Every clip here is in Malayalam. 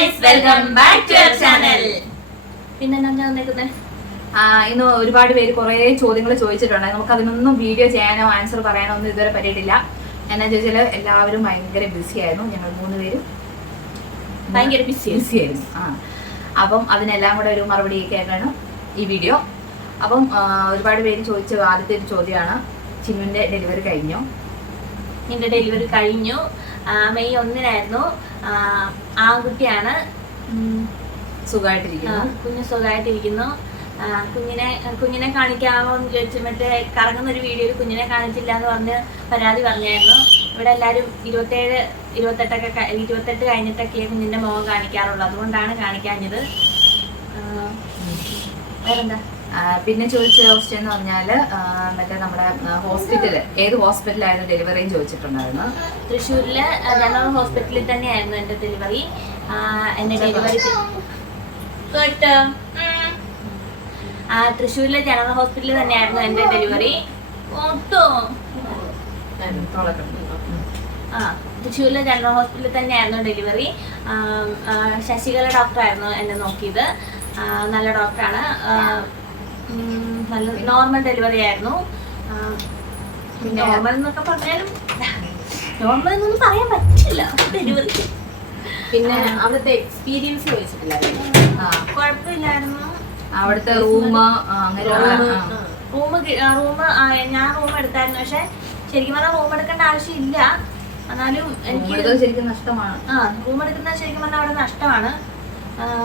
Guys welcome back to channel പിന്നെ ഞാൻ വന്നേക്കുന്നേ? ആ ഇന്ന് ഒരുപാട് പേര് കുറേ ചോദ്യങ്ങൾ ചോദിച്ചിട്ടുണ്ട്. നമുക്ക് അതിനൊന്നും വീഡിയോ ചെയ്യാനോ ആൻസർ പറയാനോ ഒന്നും ഇതുവരെ പറ്റിയിട്ടില്ല. എന്നാ ചോദിച്ചാൽ എല്ലാവരും ഭയങ്കര ബിസി ആയിരുന്നു. ഞങ്ങൾ മൂന്ന് പേരും ഭയങ്കര ബിസി ബിസി ആയിരുന്നു. ആ. അപ്പം അതിനെല്ലാം കൂടെ ഒരു മറുപടി കേൾക്കാണ് ഈ വീഡിയോ അപ്പം ഒരുപാട് പേര് ചോദിച്ച ആദ്യത്തെ ഒരു ചോദ്യമാണ്. ചിന്നുവിന്റെ ഡെലിവറി കഴിഞ്ഞു? എന്റെ ഡെലിവറി കഴിഞ്ഞു. മെയ് ഒന്നിനായിരുന്നു. ആൺകുട്ടിയാണ്. സുഖമായിട്ടിരിക്കുന്നു കുഞ്ഞ് സുഖമായിട്ടിരിക്കുന്നു കുഞ്ഞിനെ കുഞ്ഞിനെ കാണിക്കാമോ എന്ന് ചോദിച്ചു മറ്റേ കറങ്ങുന്ന ഒരു വീഡിയോയിൽ കുഞ്ഞിനെ കാണിച്ചില്ല എന്ന് പറഞ്ഞ് പരാതി പറഞ്ഞായിരുന്നു. ഇവിടെ എല്ലാവരും ഇരുപത്തേഴ് ഇരുപത്തെട്ടൊക്കെ ഇരുപത്തെട്ട് കഴിഞ്ഞിട്ടൊക്കെ കുഞ്ഞിന്റെ മുഖം കാണിക്കാറുള്ളൂ. അതുകൊണ്ടാണ് കാണിക്കാഞ്ഞത്. വേറെന്താ? പിന്നെ ചോദിച്ച ക്വസ്റ്റ്യൻ എന്ന് പറഞ്ഞാൽ മറ്റേ നമ്മുടെ ഹോസ്പിറ്റൽ ഏത് ഹോസ്പിറ്റലായിരുന്നു ഡെലിവറിയും ചോദിച്ചിട്ടുണ്ടായിരുന്നു? തൃശ്ശൂരിലെ ജനറൽ ഹോസ്പിറ്റലിൽ തന്നെയായിരുന്നു എന്റെ ഡെലിവറി എന്റെ ഡെലിവറി കേട്ടോ? തൃശ്ശൂരിലെ ജനറൽ ഹോസ്പിറ്റലിൽ തന്നെയായിരുന്നു എന്റെ ഡെലിവറി ആ തൃശ്ശൂരിലെ ജനറൽ ഹോസ്പിറ്റലിൽ തന്നെയായിരുന്നു ഡെലിവറി ശശികല ഡോക്ടറായിരുന്നു എന്നെ നോക്കിയത്. നല്ല ഡോക്ടറാണ് നല്ല നോർമൽ ഡെലിവറി ആയിരുന്നു. നോർമൽ എന്നൊക്കെ പറഞ്ഞാലും നോർമൽ എന്നൊന്നും പറയാൻ പറ്റില്ല. ഡെലിവറി പിന്നെ അവിടുത്തെ എക്സ്പീരിയൻസ് ചോദിച്ചിട്ടില്ലായിരുന്നു കുഴപ്പമില്ലായിരുന്നു. അവിടുത്തെ റൂം റൂമ് ആ. റൂം റൂം ഞാൻ റൂം എടുത്തായിരുന്നു. പക്ഷെ ശരിക്കും പറഞ്ഞാൽ റൂം എടുക്കേണ്ട ആവശ്യമില്ല. എന്നാലും എനിക്ക് ശരിക്കും നഷ്ടമാണ്. ആ റൂം എടുക്കുന്നത് ശരിക്കും പറഞ്ഞാൽ അവിടെ നഷ്ടമാണ്.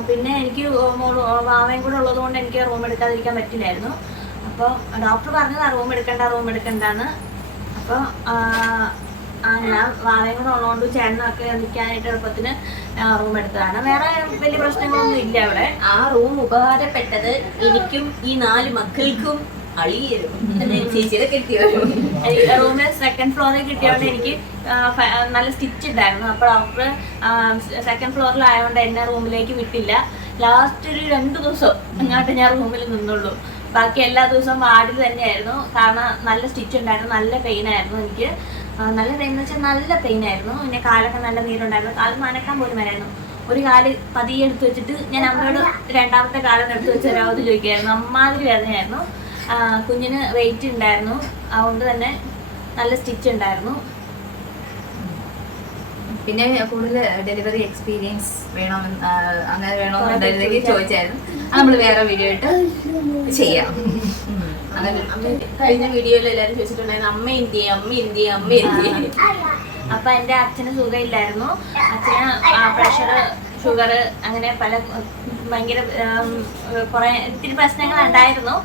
പിന്നെ എനിക്ക് മോൾ വാവയും കൂടെ ഉള്ളത് കൊണ്ട് എനിക്ക് റൂം എടുക്കാതിരിക്കാൻ പറ്റില്ലായിരുന്നു. അപ്പോൾ ഡോക്ടർ പറഞ്ഞതാ റൂം എടുക്കണ്ട റൂം എടുക്കണ്ടാണ് അപ്പോൾ ഞാൻ വാഴയും കൂടെ ഉള്ളതുകൊണ്ട് ചേട്ടനൊക്കെ നിൽക്കാനായിട്ട് എളുപ്പത്തിന് റൂം എടുത്തതാണ്. വേറെ വലിയ പ്രശ്നങ്ങളൊന്നും ഇല്ല അവിടെ. ആ റൂം ഉപകാരപ്പെട്ടത് എനിക്കും ഈ നാല് മക്കൾക്കും റൂമിൽ സെക്കൻഡ് ഫ്ലോറിൽ കിട്ടിയതുകൊണ്ട് എനിക്ക് നല്ല സ്റ്റിച്ച് ഉണ്ടായിരുന്നു. അപ്പോൾ ഡോക്ടർ സെക്കൻഡ് ഫ്ലോറിലായതുകൊണ്ട് എന്നെ റൂമിലേക്ക് വിട്ടില്ല. ലാസ്റ്റ് ഒരു രണ്ട് ദിവസം അങ്ങോട്ട് ഞാൻ റൂമിൽ നിന്നുള്ളൂ. ബാക്കി എല്ലാ ദിവസവും വാർഡിൽ തന്നെയായിരുന്നു. കാരണം നല്ല സ്റ്റിച്ച് ഉണ്ടായിരുന്നു നല്ല പെയിൻ ആയിരുന്നു എനിക്ക്. നല്ല പെയിൻ എന്ന് വെച്ചാൽ നല്ല പെയിൻ ആയിരുന്നു. പിന്നെ കാലൊക്കെ നല്ല നീരുണ്ടായിരുന്നു. കാൽ നനക്കാൻ പോലും വരായിരുന്നു. ഒരു കാൽ പതിയെ എടുത്ത് വെച്ചിട്ട് ഞാൻ അമ്മയോട് രണ്ടാമത്തെ കാലം എടുത്ത് വെച്ച് തരാമെന്ന് ചോദിക്കുകയായിരുന്നു അമ്മാതിരി വേദനയായിരുന്നു. കുഞ്ഞിന് വെയിറ്റ് ഉണ്ടായിരുന്നു. അതുകൊണ്ട് തന്നെ നല്ല സ്റ്റിച്ച് ഉണ്ടായിരുന്നു. പിന്നെ കൂടുതൽ ഡെലിവറി എക്സ്പീരിയൻസ് വേണമെന്ന് അങ്ങനെ വേണമെന്നുണ്ടെങ്കിൽ ചോദിച്ചായിരുന്നു. അത് നമ്മൾ വേറെ വീഡിയോ ആയിട്ട് ചെയ്യാം. അങ്ങനെ. കഴിഞ്ഞ വീഡിയോയിൽ എല്ലാരും ചോദിച്ചിട്ടുണ്ടായിരുന്നു അമ്മ ഇന്ത്യ അമ്മ ഇന്ത്യ അമ്മ ഇന്ത്യ അപ്പൊ എന്റെ അച്ഛന് സുഖമില്ലായിരുന്നു അച്ഛന് പ്രഷർ ഷുഗർ അങ്ങനെ പല ഭയങ്കര കുറെ ഇത്തിരി പ്രശ്നങ്ങൾ ഉണ്ടായിരുന്നു.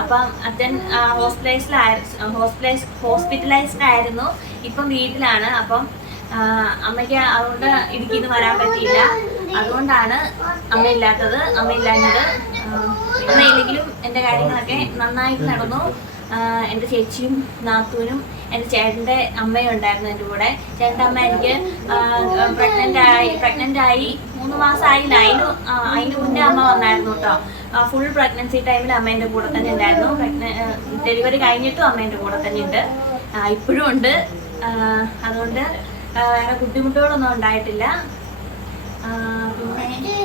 അപ്പം അച്ഛൻ ഹോസ്പിറ്റലൈസ്ഡ് ഹോസ്പിറ്റലൈസ് ഹോസ്പിറ്റലൈസ്ഡ് ആയിരുന്നു. ഇപ്പം വീട്ടിലാണ്. അപ്പം അമ്മയ്ക്ക് അതുകൊണ്ട് ഇടുക്കിന്ന് വരാൻ പറ്റിയില്ല. അതുകൊണ്ടാണ് അമ്മ ഇല്ലാത്തത്. അമ്മ ഇല്ലാഞ്ഞത് അമ്മ ഇല്ലെങ്കിലും എന്റെ കാര്യങ്ങളൊക്കെ നന്നായിട്ട് നടന്നു. എന്റെ ചേച്ചിയും നാത്തൂനും എന്റെ ചേട്ടന്റെ അമ്മയും ഉണ്ടായിരുന്നു എന്റെ കൂടെ. ചേട്ടന്റെ അമ്മ എനിക്ക് പ്രഗ്നന്റ് ആയി പ്രഗ്നന്റ് ആയി മൂന്ന് മാസം ആയില്ല അതിന് അതിന് മുന്നേ അമ്മ വന്നായിരുന്നു കേട്ടോ. ഫുൾ പ്രഗ്നൻസി ടൈമിൽ അമ്മ എന്റെ കൂടെ തന്നെ ഉണ്ടായിരുന്നു. ഡെലിവറി കഴിഞ്ഞിട്ടും അമ്മ എന്റെ കൂടെ തന്നെ ഉണ്ട് ഇപ്പോഴും ഉണ്ട്. അതുകൊണ്ട് വേറെ ബുദ്ധിമുട്ടുകളൊന്നും ഉണ്ടായിട്ടില്ല. പിന്നെ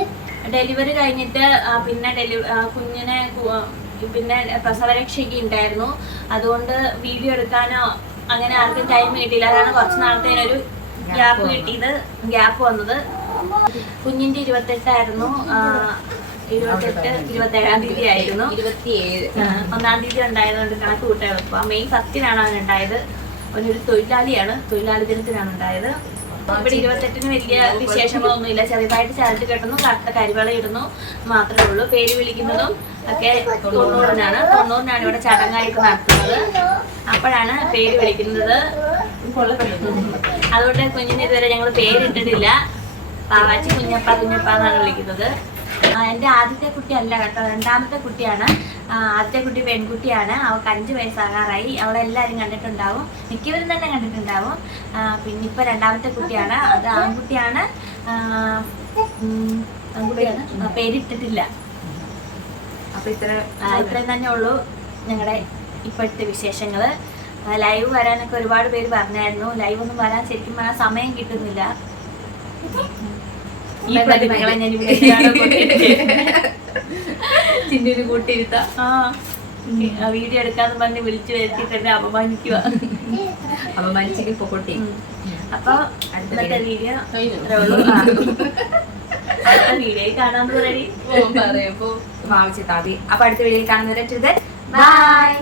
ഡെലിവറി കഴിഞ്ഞിട്ട് പിന്നെ ഡെലി കുഞ്ഞിനെ പിന്നെ പ്രസവരക്ഷയ്ക്ക് ഉണ്ടായിരുന്നു. അതുകൊണ്ട് വീഡിയോ എടുക്കാനോ അങ്ങനെ ആർക്കും ടൈം കിട്ടിയില്ല. അതാണ് കുറച്ച് നാളത്തേനൊരു ഗ്യാപ്പ്. കിട്ടിയത് ഗ്യാപ്പ് വന്നത്. കുഞ്ഞിന്റെ ഇരുപത്തെട്ടായിരുന്നു. ഇരുപത്തെട്ട് ഇരുപത്തെട്ട് ഇരുപത്തേഴാം തീയതി ആയിരുന്നു. ഇരുപത്തിയേഴ്. ഒന്നാം തീയതി ഉണ്ടായതുകൊണ്ട് കണക്ക് കൂട്ടാൻ വെക്കുക മെയ് ഫസ്റ്റിനാണ് അവൻ ഉണ്ടായത് അവനൊരു തൊഴിലാളിയാണ്. തൊഴിലാളി ദിനത്തിനാണ് ഉണ്ടായത്. ഇവിടെ ഇരുപത്തെട്ടിന് വലിയ വിശേഷങ്ങളൊന്നും ഇല്ല ചെറുതായിട്ട് ചരട്ട് കെട്ടുന്നു കറുത്ത കരിവള ഇടുന്നു മാത്രമേ ഉള്ളൂ. പേര് വിളിക്കുന്നതും ഒക്കെ തൊണ്ണൂറിനാണ്. തൊണ്ണൂറിനാണ് ഇവിടെ ചടങ്ങായിട്ട് നടത്തുന്നത്. അപ്പോഴാണ് പേര് വിളിക്കുന്നത്. അതുകൊണ്ട് കുഞ്ഞിന് ഇതുവരെ ഞങ്ങൾ പേരിട്ടിട്ടില്ല. പാവാച്ചി കുഞ്ഞപ്പ കുഞ്ഞപ്പ എന്നാണ് വിളിക്കുന്നത്. എന്റെ ആദ്യത്തെ കുട്ടി അല്ല കേട്ടോ രണ്ടാമത്തെ കുട്ടിയാണ്. ആദ്യത്തെ കുട്ടി പെൺകുട്ടിയാണ്. അവൾക്ക് അഞ്ച് വയസ്സാകാറായി. അവളെല്ലാവരും കണ്ടിട്ടുണ്ടാവും. മിക്കവരും തന്നെ കണ്ടിട്ടുണ്ടാവും. പിന്നെ ഇപ്പൊ രണ്ടാമത്തെ കുട്ടിയാണ്. അത് ആൺകുട്ടിയാണ്. ആ, ആൺകുട്ടിയാണ്. ആ, പേരിട്ടിട്ടില്ല. അപ്പൊ ഇത്ര ആ, ഇത്രയും തന്നെ ഉള്ളൂ ഞങ്ങളുടെ ഇപ്പോഴത്തെ വിശേഷങ്ങൾ ലൈവ് വരാനൊക്കെ ഒരുപാട് പേര് പറഞ്ഞായിരുന്നു. ലൈവ് ഒന്നും വരാൻ ശരിക്കും പറഞ്ഞാൽ സമയം കിട്ടുന്നില്ല. ഈ പ്രതിമകളെ ഞാൻ ചിന്നൊരു ആ. വീഡിയോ എടുക്കാന്ന് പറഞ്ഞ് വിളിച്ചു വരുത്തിട്ട് എന്നെ അപമാനിക്കുക. അപ്പൊ മരിച്ചെങ്കിൽ പൊക്കൊട്ടി അപ്പൊ അടുത്ത. വീഡിയോ. അടുത്ത കാണാൻ താതി അപ്പൊ അടുത്ത വീഡിയോയിൽ കാണുന്നവരെ ബൈ